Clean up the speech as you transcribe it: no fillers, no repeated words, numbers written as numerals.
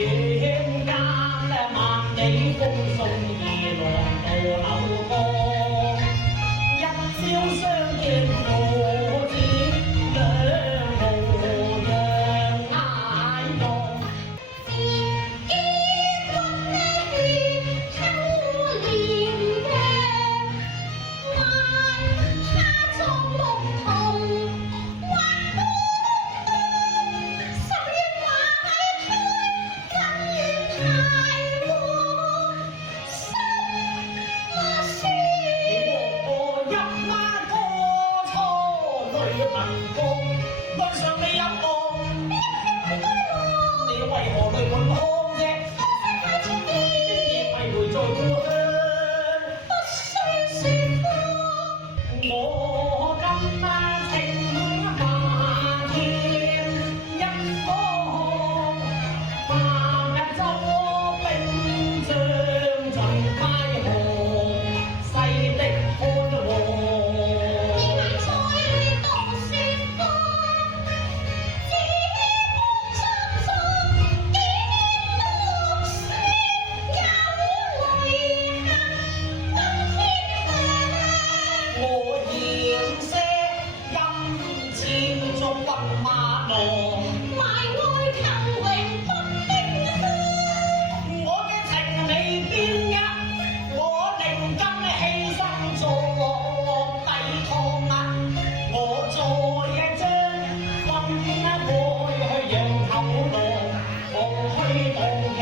遠間萬里風送二郎渡柳江，一朝相見父子兩無恙眼望。自己君呢秋蓮嘅，還他作牧童，還孤十月華麗開，近月柴禾，心莫思。我一馬過錯淚痕光，愛上你一個，你為何淚滿腔啫？太前啲，亦係回在故鄉。不需説謊。我今情馬天一方，白日作兵將盡快河，細的看你和。眼在度説謊，只管相信，幾多雪有淚痕奔天下。我現些陰箭作軍馬郎，埋愛求榮不冰香。我嘅情未變呀，我寧甘犧牲做抵抗啊！我在將軍愛去讓頭狼，我虛當平